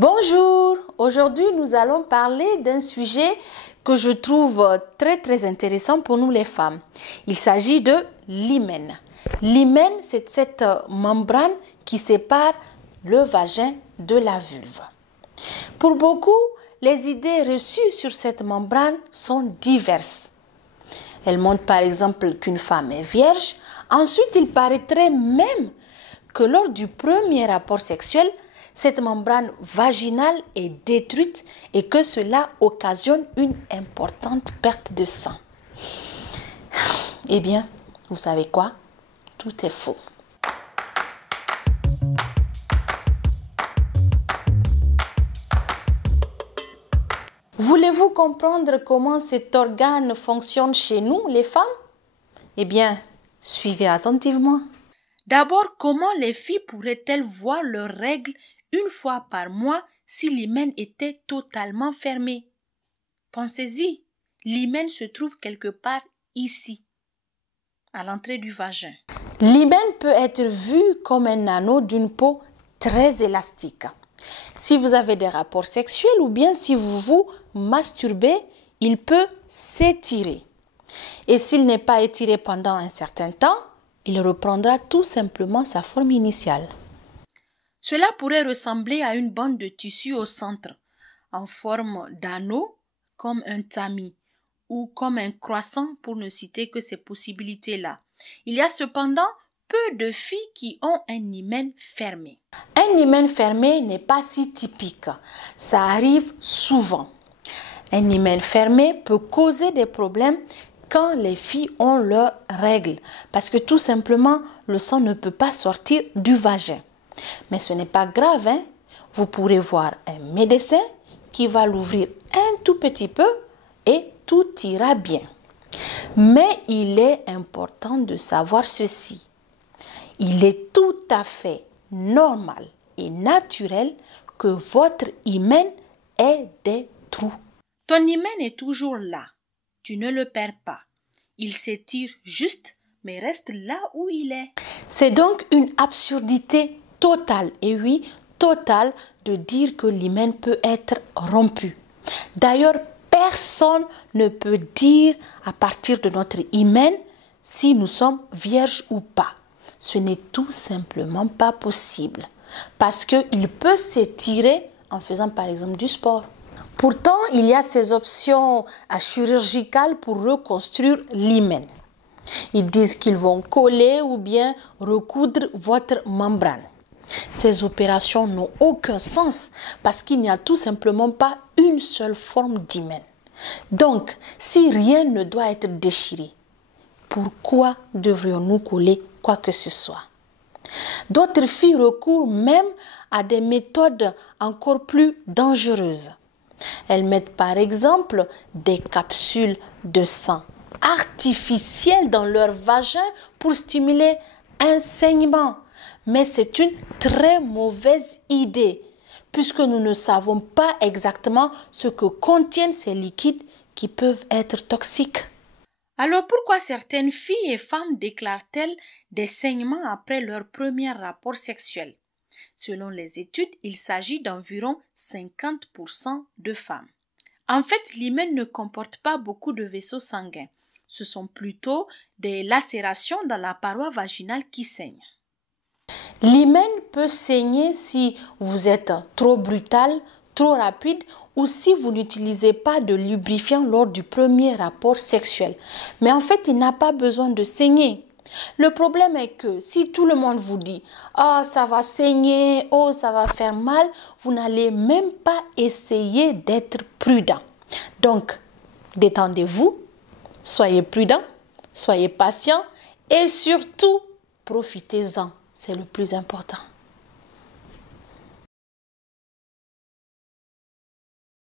Bonjour, aujourd'hui nous allons parler d'un sujet que je trouve très intéressant pour nous les femmes. Il s'agit de l'hymen. L'hymen, c'est cette membrane qui sépare le vagin de la vulve. Pour beaucoup, les idées reçues sur cette membrane sont diverses. Elles montrent par exemple qu'une femme est vierge. Ensuite, il paraîtrait même que lors du premier rapport sexuel, cette membrane vaginale est détruite et que cela occasionne une importante perte de sang. Eh bien, vous savez quoi? Tout est faux. Voulez-vous comprendre comment cet organe fonctionne chez nous, les femmes? Eh bien, suivez attentivement. D'abord, comment les filles pourraient-elles voir leurs règles une fois par mois si l'hymen était totalement fermé? Pensez-y, l'hymen se trouve quelque part ici, à l'entrée du vagin. L'hymen peut être vu comme un anneau d'une peau très élastique. Si vous avez des rapports sexuels ou bien si vous vous masturbez, il peut s'étirer. Et s'il n'est pas étiré pendant un certain temps, il reprendra tout simplement sa forme initiale. Cela pourrait ressembler à une bande de tissu au centre, en forme d'anneau, comme un tamis, ou comme un croissant pour ne citer que ces possibilités-là. Il y a cependant peu de filles qui ont un hymen fermé. Un hymen fermé n'est pas si typique, ça arrive souvent. Un hymen fermé peut causer des problèmes quand les filles ont leurs règles, parce que tout simplement, le sang ne peut pas sortir du vagin. Mais ce n'est pas grave, hein? Vous pourrez voir un médecin qui va l'ouvrir un tout petit peu et tout ira bien. Mais il est important de savoir ceci. Il est tout à fait normal et naturel que votre hymen ait des trous. Ton hymen est toujours là. Tu ne le perds pas. Il s'étire juste, mais reste là où il est. C'est donc une absurdité totale, et oui, totale, de dire que l'hymen peut être rompu. D'ailleurs, personne ne peut dire à partir de notre hymen si nous sommes vierges ou pas. Ce n'est tout simplement pas possible parce qu'il peut s'étirer en faisant par exemple du sport. Pourtant, il y a ces options chirurgicales pour reconstruire l'hymen. Ils disent qu'ils vont coller ou bien recoudre votre membrane. Ces opérations n'ont aucun sens parce qu'il n'y a tout simplement pas une seule forme d'hymen. Donc, si rien ne doit être déchiré, pourquoi devrions-nous coller quoi que ce soit? D'autres filles recourent même à des méthodes encore plus dangereuses. Elles mettent par exemple des capsules de sang artificielles dans leur vagin pour stimuler un saignement. Mais c'est une très mauvaise idée puisque nous ne savons pas exactement ce que contiennent ces liquides qui peuvent être toxiques. Alors pourquoi certaines filles et femmes déclarent-elles des saignements après leur premier rapport sexuel? Selon les études, il s'agit d'environ 50% de femmes. En fait, l'hymen ne comporte pas beaucoup de vaisseaux sanguins. Ce sont plutôt des lacérations dans la paroi vaginale qui saignent. L'hymen peut saigner si vous êtes trop brutal, trop rapide ou si vous n'utilisez pas de lubrifiant lors du premier rapport sexuel. Mais en fait, il n'a pas besoin de saigner. Le problème est que si tout le monde vous dit « Oh, ça va saigner, oh, ça va faire mal », vous n'allez même pas essayer d'être prudent. Donc, détendez-vous, soyez prudent, soyez patient et surtout, profitez-en. C'est le plus important.